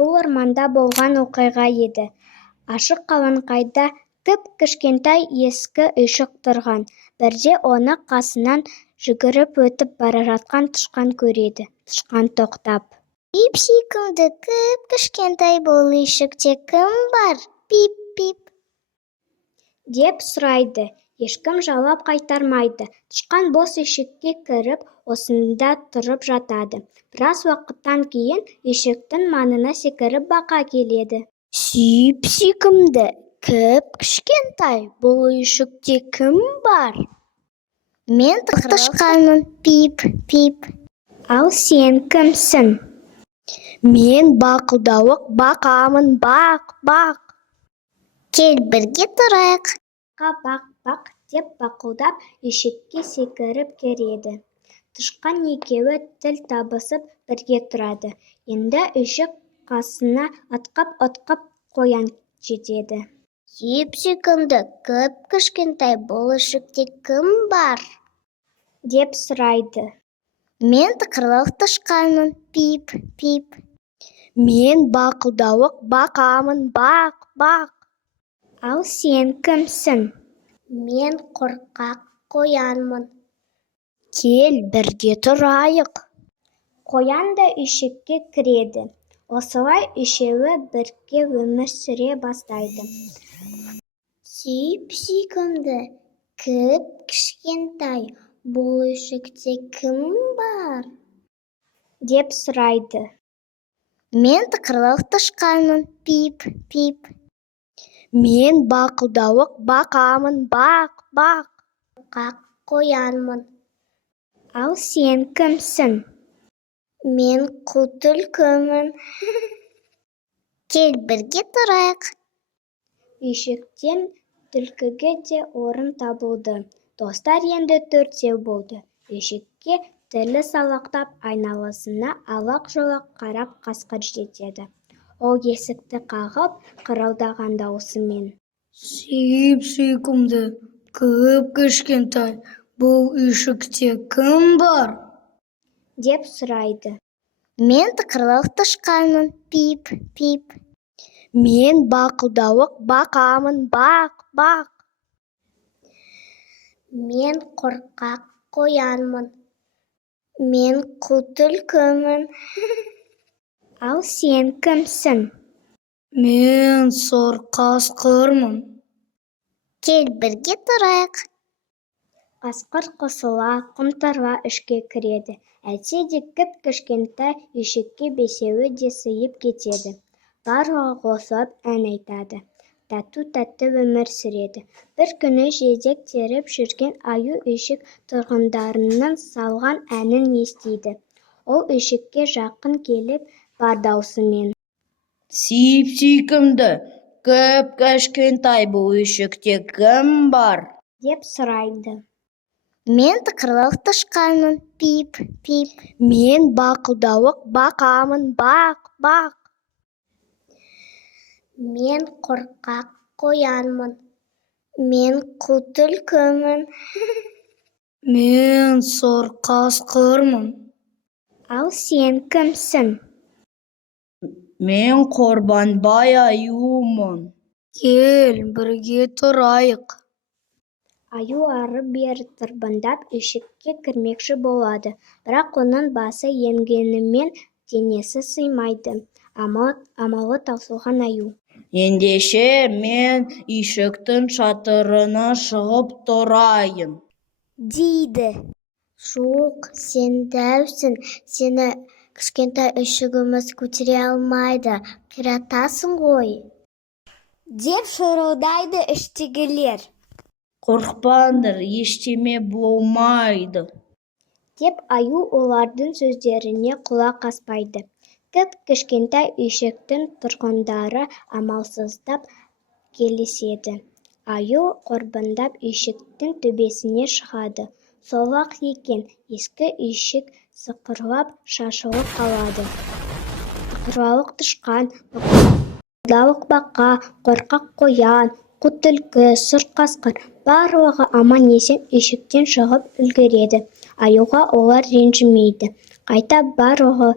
Бұл орманда болған оқиға еді. Ашық алаңқайда кіп-кішкентай ескі үйшік тұрған. Бірде оны қасынан жүгіріп өтіп бара жатқан тышқан көреді. Тышқан тоқтап: Пип-сүйкімді, кіп-кішкентай бұл үйшікте кім бар? Пип-пип деп сұрайды. Ешкім жауап қайтармайды. Тышқан бос үйшікке кіріп, осында тұрып жатады. Біраз уақыттан кейін үйшіктің маңына секіріп бақа келеді. Сүйкімді, кіп-кішкентай бұл үйшікте кім бар? Мен тышқанмын, пип-пип. Ал сен кімсің? Мен бақылдауық бақамын, бақ-бақ. Кел бірге тұрайық. Бақ-бақ деп бақылдап үйшікке секіріп кіреді. Тышқан екеуі тіл табысып бірге тұрады. Енді үйшік қасына атқап қоян жетеді. Сүйкімді, кіп-кішкентай бұл үйшікте кім бар? деп сұрайды. Мен тықырлық тышқанмын, пип-пип. Мен бақылдауық бақамын, бақ-бақ. Ал сен кімсің? Мен қорқақ қоянмын. Кел бірге тұрайық. Қоян да үйшікке кіреді. Осылай үшеуі бірге өмір сүре бастайды. Сүйкімді, кіп-кішкентай бұл үйшікте кім бар? деп сұрайды. Мен тықырлық тышқанмын, пип-пип. Мен бақылдауық бақамын, бақ-бақ. Қорқақ қоянмын. Ал сен кімсің? Мен қу түлкімін. Кел бірге тұрайық. Үйшіктен түлкіге де орын табылды. Достар енді төртеу болды. Үйшікке тілі салақтап, айналасына алақ-жұлақ қарап қасқыр жетеді. Ол есікті қағып, қырылдаған даусымен: Сүйкімді, кіп-кішкентай бұл үйшікте кім бар? деп сұрайды. Мен тықырлық тышқанмын, пип-пип. Мен бақылдауық бақамын, бақ-бақ. Мен қорқақ қоянмын. Мен қу түлкімін. Ал сен кімсің? Мен сұр қасқырмын. Кел бірге тұрайық. Қасқыр қосыла, қымтырыла ішке кіреді. Әйтсе де кіп-кішкентай үйшікке бесеуі де сыйып кетеді. Барлығы қосылып ән айтады. Тату-тәтті өмір сүреді. Бір күні жидек теріп жүрген аю үйшік тұрғындарының салған әнін естиді. Ол үйшікке жақын келіп бар даусымен: Сүйкімді, кіп-кішкентай бұл үйшікте кім бар? деп сұрайды. Мен тықырлық тышқанмын, пип-пип. Мен бақылдауық бақамын, бақ-бақ. Мен қорқақ қоянмын. Мен қу түлкімін. Мен сұр қасқырмын. Ал сен кімсің? Мен Қорбанбай аюмын. Кел бірге тұрайық. Аю ары-бері тырбаңдап үйшікке кірмекші болады, бірақ оның басы енгенімен денесі сыймайды. Амалы таусылған аю: Ендеше мен үйшіктің шатырына шығып тұрайын, дейді. Жоқ, сен дәусің. Сені кішкентай үйшігіміз көтере алмайды. Қиратасың ғой. деп шырылдайды іштегілер. Қорықпаңдар, ештеме болмайды. деп аю олардың сөздеріне құлақ аспайды. Кіп-кішкентай үйшіктің тұрғындары амалсыздап келіседі. Аю қорбаңдап үйшіктің төбесіне шығады. Сол-ақ екен, ескі үйшік сықырлап шашылып қалады. Тықырлауық тышқан, бақылдауық бақа, қорқақ қоян, қу түлкі, сұр қасқыр барлығы аман-есен үйшіктен шығып үлгереді. Аюға олар ренжімейді. Қайта барлығы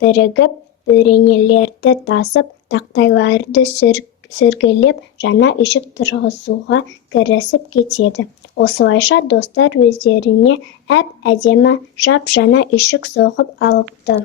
бірігіп бөренелерді тасып, тақтайларды сүргілеп, жаңа ишек тұрғызуға кірісіп кетеді. Осылайша достар өздеріне әп-әдемі жап-жаңа ишек соғып алыпты.